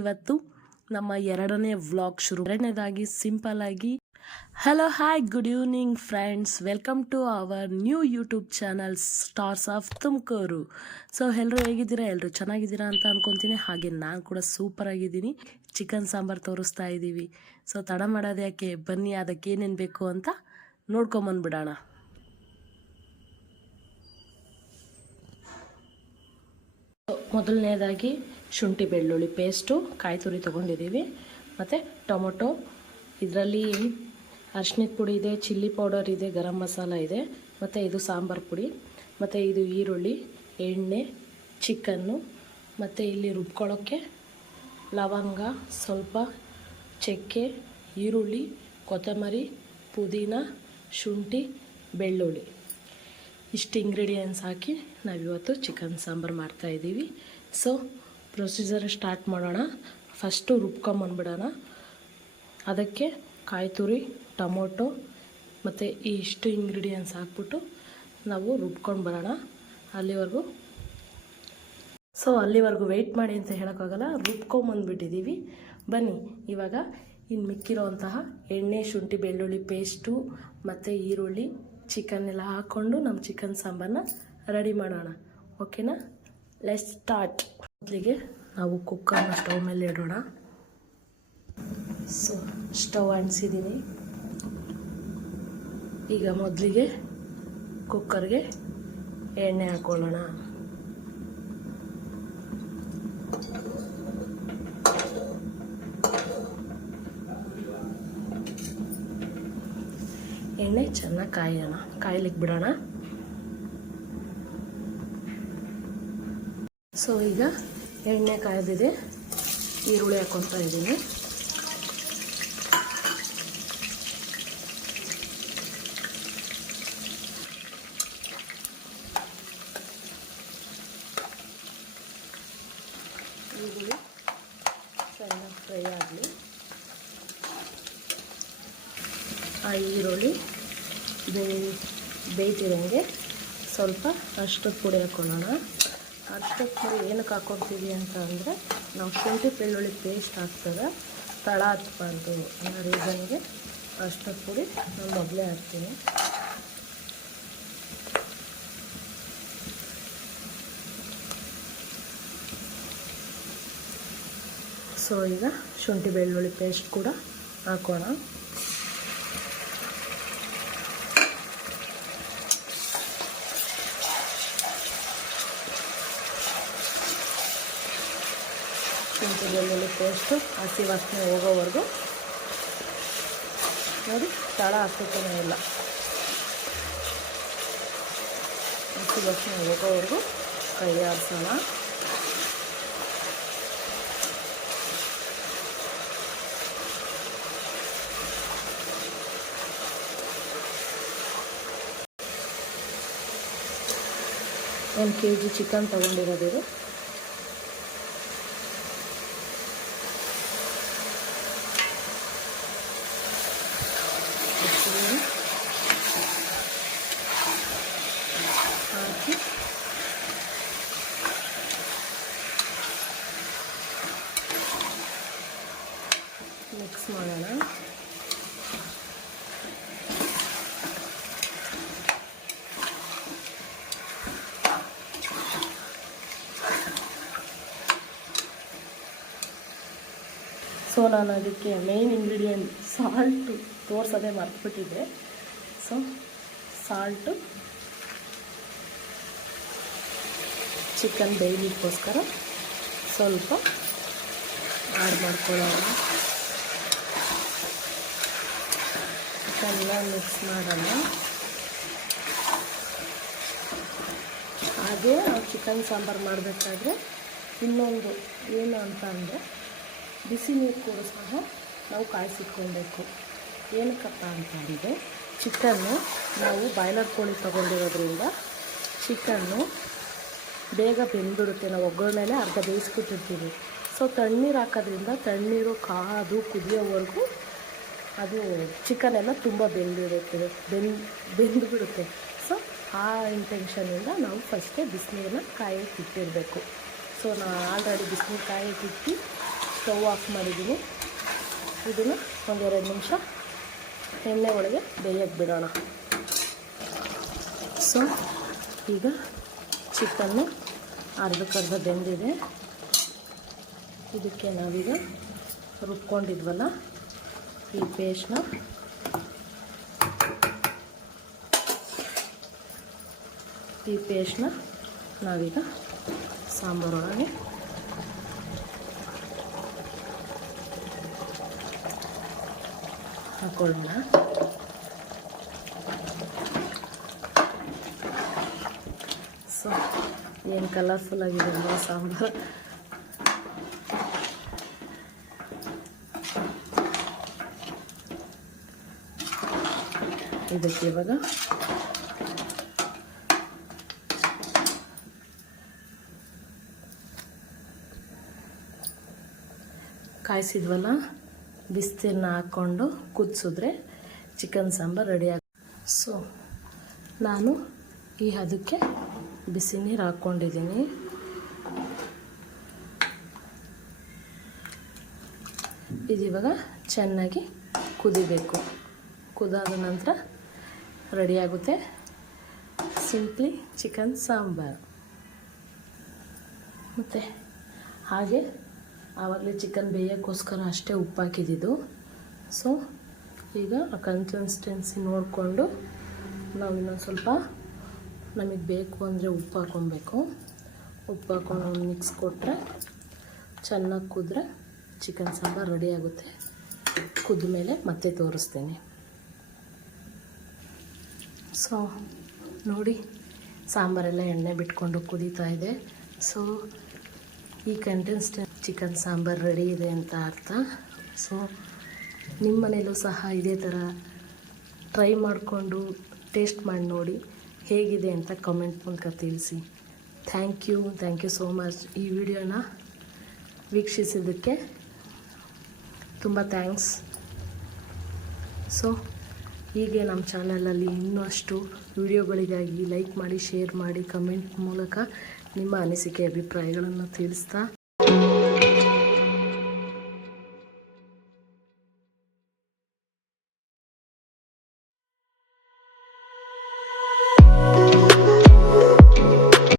ಇವತ್ತು ನಮ್ಮ ಎರಡನೇ ವ್ಲಾಗ್ ಶುರು. ಎರಡನೇದಾಗಿ ಸಿಂಪಲ್ ಆಗಿ hello hi good evening friends, welcome to our new YouTube channel Stars of Tumakuru. So ಎಲ್ಲರೂ ಹೇಗಿದ್ದೀರಾ? ಎಲ್ಲರೂ ಚೆನ್ನಾಗಿದ್ದೀರಾ ಅಂತ ಅನ್ಕೊತೀನಿ. ಹಾಗೆ ನಾನು ಕೂಡ ಸೂಪರ್ ಆಗಿದ್ದೀನಿ. ಚಿಕನ್ ಸಾಂಬಾರು ತೋರಿಸ್ತಾ ಇದ್ದೀವಿ. ಸೊ ತಡ ಮಾಡೋದು ಯಾಕೆ, ಬನ್ನಿ ಅದಕ್ಕೆ ಏನೇನು ಬೇಕು ಅಂತ ನೋಡ್ಕೊಂಬಂದ್ಬಿಡೋಣ. ಮೊದಲನೇದಾಗಿ ಶುಂಠಿ ಬೆಳ್ಳುಳ್ಳಿ ಪೇಸ್ಟು, ಕಾಯಿ ತುರಿ ತೊಗೊಂಡಿದ್ದೀವಿ, ಮತ್ತು ಟೊಮೊಟೊ, ಇದರಲ್ಲಿ ಅರಿಶಿನದ ಪುಡಿ ಇದೆ, ಚಿಲ್ಲಿ ಪೌಡರ್ ಇದೆ, ಗರಂ ಮಸಾಲ ಇದೆ, ಮತ್ತು ಇದು ಸಾಂಬಾರು ಪುಡಿ, ಮತ್ತು ಇದು ಈರುಳ್ಳಿ, ಎಣ್ಣೆ, ಚಿಕನ್ನು, ಮತ್ತು ಇಲ್ಲಿ ರುಬ್ಕೊಳ್ಳೋಕ್ಕೆ ಲವಂಗ, ಸ್ವಲ್ಪ ಚಕ್ಕೆ, ಈರುಳ್ಳಿ, ಕೊತ್ತಂಬರಿ, ಪುದೀನ, ಶುಂಠಿ, ಬೆಳ್ಳುಳ್ಳಿ, ಇಷ್ಟು ಇಂಗ್ರೀಡಿಯೆಂಟ್ಸ್ ಹಾಕಿ ನಾವಿವತ್ತು ಚಿಕನ್ ಸಾಂಬಾರು ಮಾಡ್ತಾಯಿದ್ದೀವಿ. ಸೊ ಪ್ರೊಸೀಜರ್ ಸ್ಟಾರ್ಟ್ ಮಾಡೋಣ. ಫಸ್ಟು ರುಬ್ಕೊಂಬಂದ್ಬಿಡೋಣ. ಅದಕ್ಕೆ ಕಾಯಿ ತುರಿ, ಟೊಮೊಟೊ ಮತ್ತು ಈ ಇಷ್ಟು ಇಂಗ್ರೀಡಿಯೆಂಟ್ಸ್ ಹಾಕ್ಬಿಟ್ಟು ನಾವು ರುಬ್ಕೊಂಡು ಬರೋಣ. ಅಲ್ಲಿವರೆಗೂ ವೆಯ್ಟ್ ಮಾಡಿ ಅಂತ ಹೇಳೋಕ್ಕಾಗಲ್ಲ, ರುಬ್ಕೊಂಬಂದ್ಬಿಟ್ಟಿದ್ದೀವಿ. ಬನ್ನಿ ಇವಾಗ ಇನ್ನು ಮಿಕ್ಕಿರೋಂತಹ ಎಣ್ಣೆ, ಶುಂಠಿ ಬೆಳ್ಳುಳ್ಳಿ ಪೇಸ್ಟು ಮತ್ತು ಈರುಳ್ಳಿ, ಚಿಕನ್ ಎಲ್ಲ ಹಾಕ್ಕೊಂಡು ನಮ್ಮ ಚಿಕನ್ ಸಾಂಬಾರನ್ನ ರೆಡಿ ಮಾಡೋಣ. ಓಕೆನಾ? Let's start. ಮೊದಲಿಗೆ ನಾವು ಕುಕ್ಕರ್ನ ಸ್ಟವ್ ಮೇಲೆ ಇಡೋಣ. ಸೊ ಸ್ಟವ್ ಅಂಟಿಸಿದ್ದೀನಿ. ಈಗ ಮೊದಲಿಗೆ ಕುಕ್ಕರ್ಗೆ ಎಣ್ಣೆ ಹಾಕ್ಕೊಳ್ಳೋಣ. ಎಣ್ಣೆ ಚೆನ್ನಾಗಿ ಕಾಯ್ಲಿಕ್ಕೆ ಬಿಡೋಣ. ಸೊ ಈಗ ಎಣ್ಣೆ ಕಾಯ್ದಿದೆ, ಈರುಳ್ಳಿ ಹಾಕ್ಕೊತಾ ಇದ್ದೀನಿ. ಈರುಳ್ಳಿ ಚೆನ್ನಾಗಿ ಫ್ರೈ ಆಗಲಿ. ಆ ಈರುಳ್ಳಿ ಬೇಯ್ತಿರೋಂಗೆ ಸ್ವಲ್ಪ ಅರಿಶಿನದ ಪುಡಿ ಹಾಕ್ಕೊಳ್ಳೋಣ. ಅರಿಶಿನದ ಪುಡಿ ಏನಕ್ಕೆ ಹಾಕ್ಕೊಳ್ತೀವಿ ಅಂತ ಅಂದರೆ, ನಾವು ಶುಂಠಿ ಬೆಳ್ಳುಳ್ಳಿ ಪೇಸ್ಟ್ ಹಾಕ್ತದೆ ತಳ ಹತ್ಬಾರ್ದು ಅನ್ನೋ ರೀಸನ್ಗೆ ಅರಿಶಿನದ ಪುಡಿ ನಾನು ಮೊದಲೇ ಹಾಕ್ತೀನಿ. ಸೊ ಈಗ ಶುಂಠಿ ಬೆಳ್ಳುಳ್ಳಿ ಪೇಸ್ಟ್ ಕೂಡ ಹಾಕೋಣ. ಶುಂಠಿ ಬೆಳ್ಳುಳ್ಳಿ ಪೇಸ್ಟು ಹಸಿ ವಾಸನೆ ಹೋಗೋವರೆಗೂ ನೋಡಿ, ತಳ ಹತ್ತನೇ ಇಲ್ಲ, ಹಸಿ ವಾಸನೆ ಹೋಗೋವರೆಗೂ ಕೈ ಆಡಿಸೋಣ. ಒಂದು kg ಚಿಕನ್ ತೊಗೊಂಡಿರೋದು. ಹಾಕಿ ಮಿಕ್ಸ್ ಮಾಡೋಣ. ಸೊ ನಾನು ಅದಕ್ಕೆ ಮೇನ್ ಇಂಗ್ರೀಡಿಯೆಂಟ್ ಸಾಲ್ಟು ತೋರಿಸೋದೇ ಮರ್ತ್ಬಿಟ್ಟಿದ್ದೆ. ಸೊ ಸಾಲ್ಟು ಚಿಕನ್ ಬೇಯಲಿಕ್ಕೋಸ್ಕರ ಸ್ವಲ್ಪ ಆ್ಯಡ್ ಮಾಡ್ಕೊಳ್ಳೋಣ. ಚಿಕನ್ನ ಮಿಕ್ಸ್ ಮಾಡೋಣ. ಹಾಗೆ ನಾವು ಚಿಕನ್ ಸಾಂಬಾರು ಮಾಡಬೇಕಾದ್ರೆ ಇನ್ನೊಂದು ಏನು ಅಂತ ಅಂದರೆ, ಬಿಸಿ ನೀರು ಕೂಡ ಸಹ ನಾವು ಕಾಯಿಸಿಟ್ಕೊಳ್ಬೇಕು. ಏನಕ್ಕಪ್ಪ ಅಂತಂದರೆ, ಚಿಕನ್ನು ನಾವು ಬಾಯ್ಲರ್ ಕೋಳಿ ತೊಗೊಂಡಿರೋದ್ರಿಂದ ಚಿಕನ್ನು ಬೇಗ ಬೆಂದ್ಬಿಡುತ್ತೆ. ನಾವು ಒಗ್ಗರಣೆಲೆ ಅರ್ಧ ಬೇಯಿಸ್ಬಿಟ್ಟಿರ್ತೀವಿ. ಸೊ ತಣ್ಣೀರು ಹಾಕೋದ್ರಿಂದ ತಣ್ಣೀರು ಕಾದು ಕುದಿಯೋವರೆಗೂ ಅದು ಚಿಕನೆಲ್ಲ ತುಂಬ ಬೆಂದುಬಿಡುತ್ತೆ. ಸೊ ಆ ಇಂಟೆನ್ಷನಿಂದ ನಾವು ಫಸ್ಟೇ ಬಿಸಿನೀರನ್ನ ಕಾಯಕ್ಕೆ ಇಟ್ಟಿರಬೇಕು. ಸೊ ನಾನು ಆಲ್ರೆಡಿ ಬಿಸಿನೀರು ಕಾಯಕ್ಕೆ ಇಟ್ಟು ಸ್ಟವ್ ಆಫ್ ಮಾಡಿದ್ದೀನಿ. ಇದನ್ನು ಒಂದೆರಡು ನಿಮಿಷ ಎಣ್ಣೆ ಒಳಗೆ ಬೇಯಕ್ಕೆ ಬಿಡೋಣ. ಸೊ ಈಗ ಚಿಕನ್ನು ಅರ್ಧಕ್ಕರ್ಧ ಬೆಂದಿದೆ. ಇದಕ್ಕೆ ನಾವೀಗ ರುಬ್ಕೊಂಡಿದ್ವಲ್ಲ ಈ ಪೇಸ್ಟ್ನ ನಾವೀಗ ಸಾಂಬಾರೊಳಗೆ ಹಾಕೊಳ್ಳೋಣ. ಸೊ ಏನು ಕಲರ್ಫುಲ್ ಆಗಿದೆ ಅಲ್ವಾ ಸಾಂಬಾರು. ಇದಕ್ಕೆ ಇವಾಗ ಕಾಯಿಸಿದ್ವಲ್ಲ ಬಿಸಿನೀರನ್ನ ಹಾಕ್ಕೊಂಡು ಕುದಿಸಿದ್ರೆ ಚಿಕನ್ ಸಾಂಬಾರು ರೆಡಿ ಸೊ ನಾನು ಈ ಅದಕ್ಕೆ ಬಿಸಿ ನೀರು ಹಾಕ್ಕೊಂಡಿದ್ದೀನಿ. ಇದಿವಾಗ ಚೆನ್ನಾಗಿ ಕುದಿಬೇಕು. ಕುದಾದ ನಂತರ ರೆಡಿಯಾಗುತ್ತೆ ಸಿಂಪ್ಲಿ ಚಿಕನ್ ಸಾಂಬಾರು. ಮತ್ತು ಹಾಗೆ ಆವಾಗಲೇ ಚಿಕನ್ ಬೇಯೋಕ್ಕೋಸ್ಕರ ಅಷ್ಟೇ ಉಪ್ಪು ಹಾಕಿದ್ದು. ಸೊ ಈಗ ಆ ಕನ್ಸಿಸ್ಟೆನ್ಸಿ ನೋಡಿಕೊಂಡು ನಾವು ಇನ್ನೊಂದು ಸ್ವಲ್ಪ ನಮಗೆ ಬೇಕು ಅಂದರೆ ಉಪ್ಪು ಹಾಕ್ಕೊಬೇಕು. ಉಪ್ಪು ಹಾಕ್ಕೊಂಡು ಒಂದು ಮಿಕ್ಸ್ ಕೊಟ್ಟರೆ ಚೆನ್ನಾಗಿ ಕುದ್ರೆ ಚಿಕನ್ ಸಾಂಬಾರು ರೆಡಿಯಾಗುತ್ತೆ. ಕುದ್ದ ಮೇಲೆ ಮತ್ತೆ ತೋರಿಸ್ತೀನಿ. ಸೊ ನೋಡಿ ಸಾಂಬಾರೆಲ್ಲ ಎಣ್ಣೆ ಬಿಟ್ಕೊಂಡು ಕುದೀತಾ ಇದೆ. ಸೊ ಈ ಕನ್ಸಿಸ್ಟೆನ್ಸಿ ಚಿಕನ್ ಸಾಂಬಾರು ರೆಡಿ ಇದೆ ಅಂತ ಅರ್ಥ. ಸೊ ನಿಮ್ಮ ಮನೇಲೂ ಸಹ ಇದೇ ಥರ ಟ್ರೈ ಮಾಡಿಕೊಂಡು ಟೇಸ್ಟ್ ಮಾಡಿ ನೋಡಿ ಹೇಗಿದೆ ಅಂತ ಕಮೆಂಟ್ ಮೂಲಕ ತಿಳಿಸಿ. Thank you so much. ಈ ವಿಡಿಯೋನ ವೀಕ್ಷಿಸಿದ್ದಕ್ಕೆ ತುಂಬ ಥ್ಯಾಂಕ್ಸ್. ಸೊ ಹೀಗೆ ನಮ್ಮ ಚಾನಲಲ್ಲಿ ಇನ್ನಷ್ಟು ವಿಡಿಯೋಗಳಿಗಾಗಿ ಲೈಕ್ ಮಾಡಿ, ಶೇರ್ ಮಾಡಿ, ಕಮೆಂಟ್ ಮೂಲಕ ನಿಮ್ಮ ಅನಿಸಿಕೆ ಅಭಿಪ್ರಾಯಗಳನ್ನು ತಿಳಿಸ್ತಾ